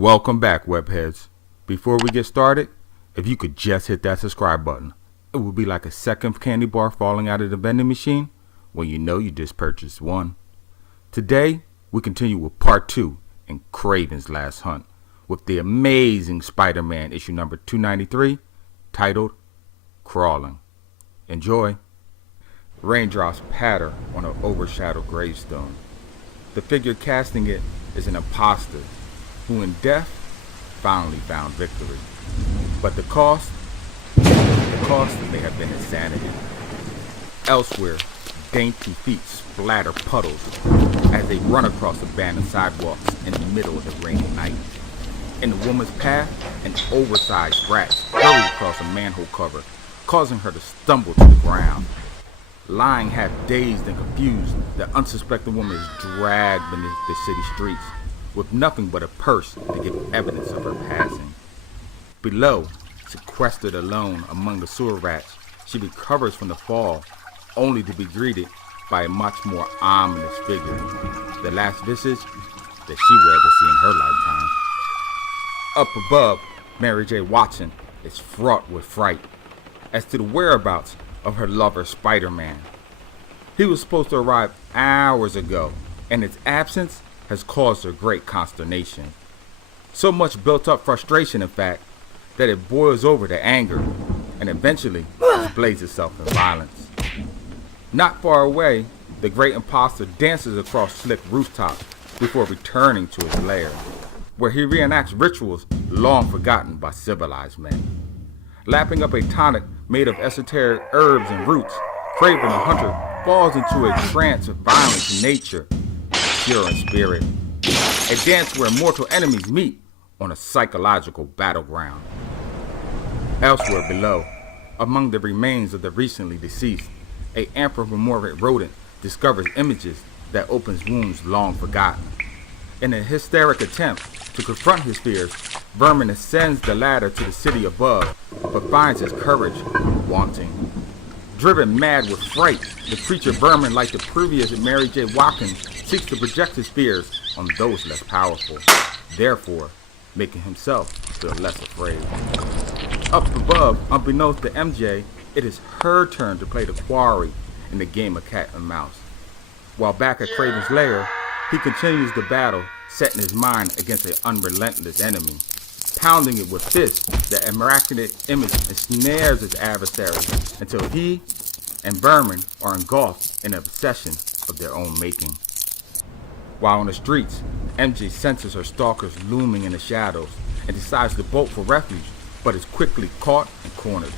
Welcome back, webheads. Before we get started, if you could just hit that subscribe button, it would be like a second candy bar falling out of the vending machine when you know you just purchased one. Today, we continue with part 2 in Kraven's Last Hunt with the amazing Spider-Man issue number 293 titled Crawling. Enjoy. Raindrops patter on an overshadowed gravestone. The figure casting it is an imposter who in death finally found victory. But the cost may have been insanity. Elsewhere, dainty feet splatter puddles as they run across abandoned sidewalks in the middle of the rainy night. In the woman's path, an oversized rat scurries across a manhole cover, causing her to stumble to the ground. Lying half dazed and confused, the unsuspecting woman is dragged beneath the city streets with nothing but a purse to give evidence of her passing. Below, sequestered alone among the sewer rats, she recovers from the fall, only to be greeted by a much more ominous figure, the last visage that she will ever see in her lifetime. Up above, Mary J. Watson is fraught with fright as to the whereabouts of her lover Spider-Man. He was supposed to arrive hours ago, and its absence has caused her great consternation. So much built-up frustration, in fact, that it boils over to anger and eventually displays itself in violence. Not far away, the great imposter dances across slick rooftops before returning to his lair, where he reenacts rituals long forgotten by civilized men. Lapping up a tonic made of esoteric herbs and roots, Kraven the hunter falls into a trance of violent nature, pure in spirit, a dance where mortal enemies meet on a psychological battleground. Elsewhere below, among the remains of the recently deceased, a anthropomorphic rodent discovers images that opens wounds long forgotten. In a hysteric attempt to confront his fears, Vermin ascends the ladder to the city above, but finds his courage wanting. Driven mad with fright, the creature Vermin, like the previous Mary J. Watkins, seeks to project his fears on those less powerful, therefore making himself feel less afraid. Up above, unbeknownst to MJ, it is her turn to play the quarry in the game of cat and mouse. While back at Kraven's lair, he continues the battle set in his mind against an unrelentless enemy, pounding it with fists that immaculate image ensnares his adversary until he and Vermin are engulfed in an obsession of their own making. While on the streets, MJ senses her stalkers looming in the shadows and decides to bolt for refuge, but is quickly caught and cornered.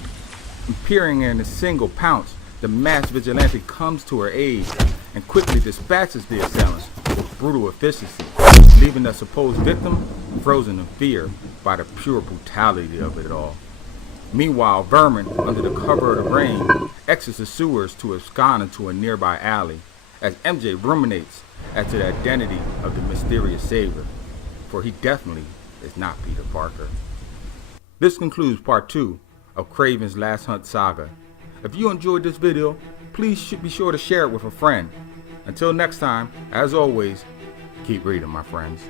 Appearing in a single pounce, the masked vigilante comes to her aid and quickly dispatches the assailants with brutal efficiency, leaving the supposed victim frozen in fear by the pure brutality of it all. Meanwhile, Vermin, under the cover of the rain, exits the sewers to abscond into a nearby alley, as MJ ruminates as to the identity of the mysterious savior, for he definitely is not Peter Parker. This concludes part 2 of Kraven's Last Hunt saga. If you enjoyed this video, please be sure to share it with a friend. Until next time, as always, keep reading, my friends.